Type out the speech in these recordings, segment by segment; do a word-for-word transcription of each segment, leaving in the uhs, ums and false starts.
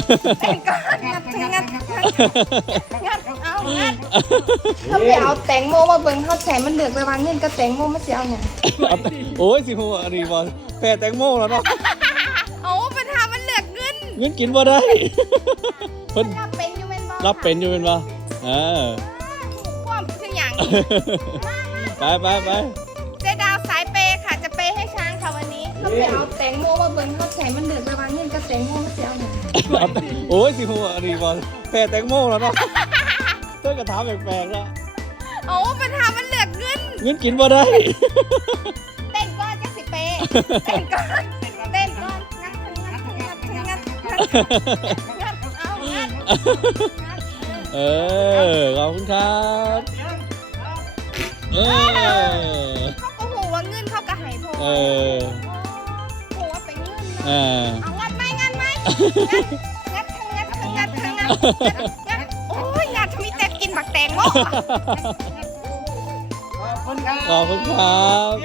เต้นก่อนงัดงัดงัดเอางัดถ้าไปเอาแตงโมมาเบิ่งเขาแฉมันเลือกไปวางเงินกับแตงโมมาเสียเอาอย่างโอ้ยสิหัวอันนี้บอลแพ้แตงโมแล้วเนาะเอาปัญหามันเลือกเงินเงินกินบ่ได้เพิ่นรับเป็นอยู่เป็นบ่รับเป็นอยู่เป็นบ่เออถูกความคืออย่างไปไปไปเจดาวสายเปย์ค่ะจะเปย์ให้ช้างค่ะวันนี้เขาไปเอาแตงโมมาเบิ่งเขาแฉมันเลือกไปวางเงินกับแตงโมมาเสียเอาอย่างโอ้ยสิหัวอันนี้บอลแพ้แตงโมแล้วเนาะเต้นกระถามแปลกๆแล้วเอาปัญหามันเลือกเงินเงินกินบ่ได้เต้นก่อนจะสิเปย์เต้นก่อนเต้นก่อนงัดงัดงัดงัดงัดงัดเอางัดเออขอบคุณครับเออเขาก็หูว่าเงินเขาก็ให้พอเออหูว่าเป็นเงินเอเนาะอเอางัดไหมงัดไหมงัดงัดงัดงัดงัดงัดโอ้ยงัดมีแต่กินบักแตงโมขอบคุณครับขอบคุณครับ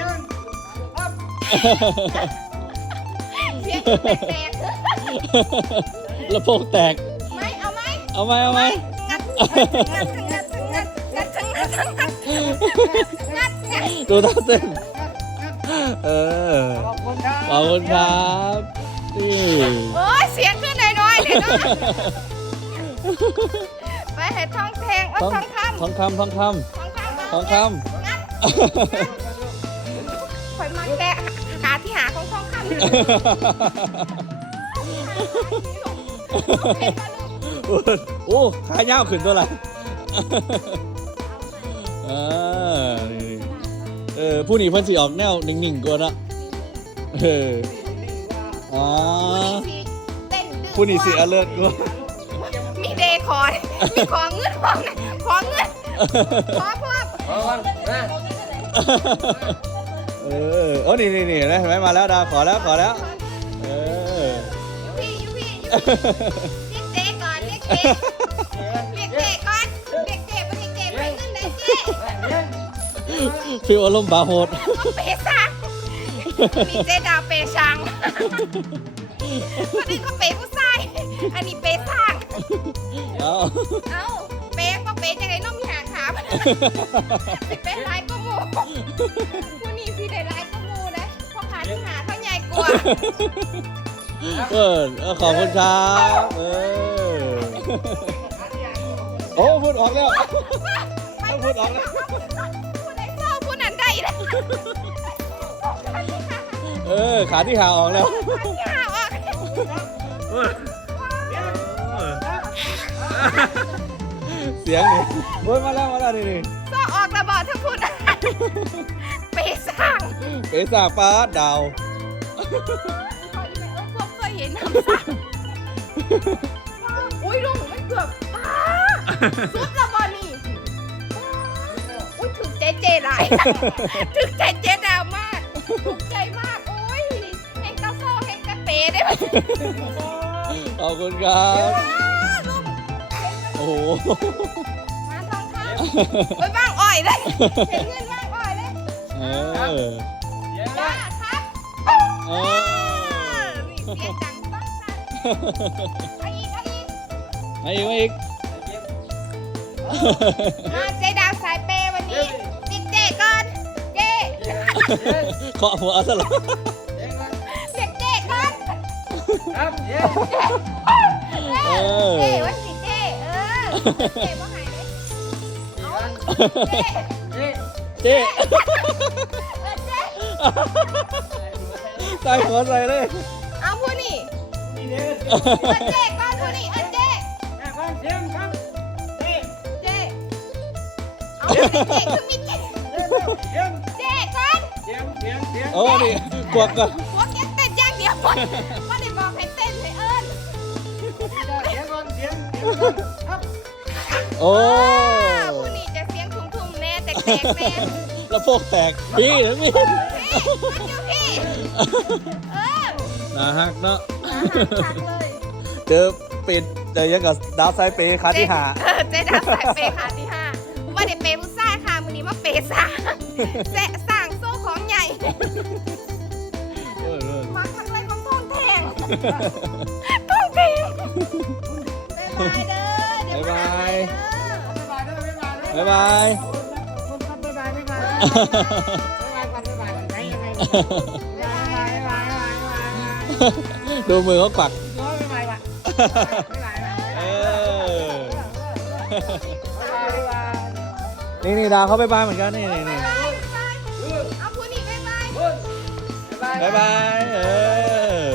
เสียงแตกแล้วโพกแตกไหมเอาไหมเอาไหมเอาไหมงัดงัดงัดงัดงัดงัดงัดงัดงัดงัดดูท่าเต้นเออขอบคุณครับขอบคุณครับนี่โอ้ยเสียงขึ้นน้อยๆเลยเนาะไปให้ทองแทงว่าทองคำทองคำทองคทองคำำทองคงัดข่อยมาแกะขาที่หาของทองคำำโอ้ขายาวขึ้นตัวละเออนี่เออผู้นี้เพิ่นสิออกแนวนิ่งๆกว่าเนาะเอออ๋อผู้นี้สิอเลิร์กว่ามีเดย์คอร์ดมีของเงินของของเงินขอพวกขอบคุณนะเออโอ้นี่นี่นี่เห็นไหมเห็นไหมมาแล้วดาวขอแล้วขอแล้วเออพี่ยูพี่ยูเรียกเจก่อนเรียกเจเรียกเจก่อนเรียกเจไปเรียกเจไปเงินเลยเจฟิวอารมณ์บาโหดเปซังมีเจดาวเปชังคนอื่นเขาเปผู้ชายอันนี้เปซังเอาเอ้าเปก็เปจังไงน้องมีหางขาสิเปลายก็มูผู้นี้พี่ได้ลายก็มูนะเพราะขาที่หาเขาใหญ่กว่าเออเออขอบคุณครับเออโอ้พูดออกแล้วพูดออกแล้วผู้ใดเศร้าผู้นั้นได้เลยเออขาที่หาออกแล้วอย่าออกเสียงนี่โอ้ยมาแล้วมาแล้วนี่นี่ก็ออกระบอกทั้งพูดเปสร้างเป๋สากป้าดาวพวกเคยเห็นน้ำสั่งอุ้ยลุงมันเกือบป้าซุประบอนี่อุ้ยถึกใจเจหลายถึกใจเจดาวมากถูกใจมากโอ้ยแหงกระโซ่แหงกระเปได้ไหมขอบคุณครับลุงโอ้โหมาทองคำไปบ้างอ้อยเลยเห็นเงินบ้างอ้อยเลยเออจ้าครับเออมีเสียงดังปังสั่นเอาอีกเอาอีกมาอีกมาอีกมาเจดาวสายเปย์วันนี้บิ๊กเจก่อนเจเคาะหัวเอาซะเหรอเรียกเจก่อนครับเย้เออเจวันสิเจเออเจว่าไงเนี่ยเอาเจเย้เจ๊เออเจใส่หัวใส่เลยเอาผู้นี่นี่เด้อเออเจก่อนผู้นี่เออเจแม่ฟังเสียงครับเย้เจเอาเจคือมีเจเสียงเจก่อนเสียงเสียงเสียงโอ้นี่กวกกันพวกแกเต้นอย่างเดียวไม่ได้บอกให้เต้นให้เอิญเสียงก่อนเสียงเสียงก่อนครับโอ้ผู้นี่จะเสียงทุ่มๆแน่แตกๆแน่แล้วพวกแตกพี่นะพี่พี่มันอยู่พี่เออน่าฮักเนาะหักเลยเจอปิดเจอยังกับดาวไซเปย์ขาที่หาเออเจ๊ดาวสายเปย์ขาที่ห้าว่าเด็เปย์ผู้ชายค่ะมือนี้มาเปย์สางแสะสางโซ่ของใหญ่เออเออมาทั้งไรของทองแทงทองแทงบ๊ายบายคนครับบ๊ายบายบ๊ายบายบ๊ายบายก่อนบ๊ายบายก่อนไหนยังไงบ๊ายบายบ๊ายบายบ๊ายบายบ๊ายบายดูมือเขากวักน้อยบ๊ายบายว่ะบ๊ายบายเออบ๊ายบายนี่นี่ดาวเขาบ๊ายบายเหมือนกันนี่นี่นี่เอาพูนี่บ๊ายบายบ๊ายบายเออ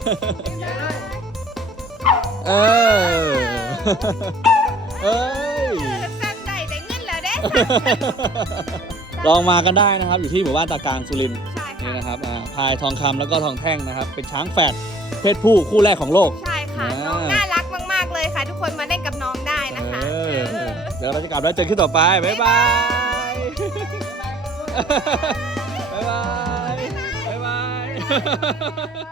เออเอ้ยสั่งได้ได้เงินแล้วเด้ลองมากันได้นะครับ อยู่ที่หมู่บ้านตากลางสุรินทร์ใช่นี่ค่ะนะครับอ่าพายทองคำแล้วก็ทองแท่งนะครับ เป็นช้างแฝดเพศผู้คู่แรกของโลกใช่ค่ะอ่าน้องน่ารักมากๆเลยค่ะ ทุกคนมาเล่นกับน้องได้นะคะเออเดี๋ยวเราจะกลับแล้วเจอกันต่อไป บ๊ายบาย บ๊ายบาย บ๊ายบาย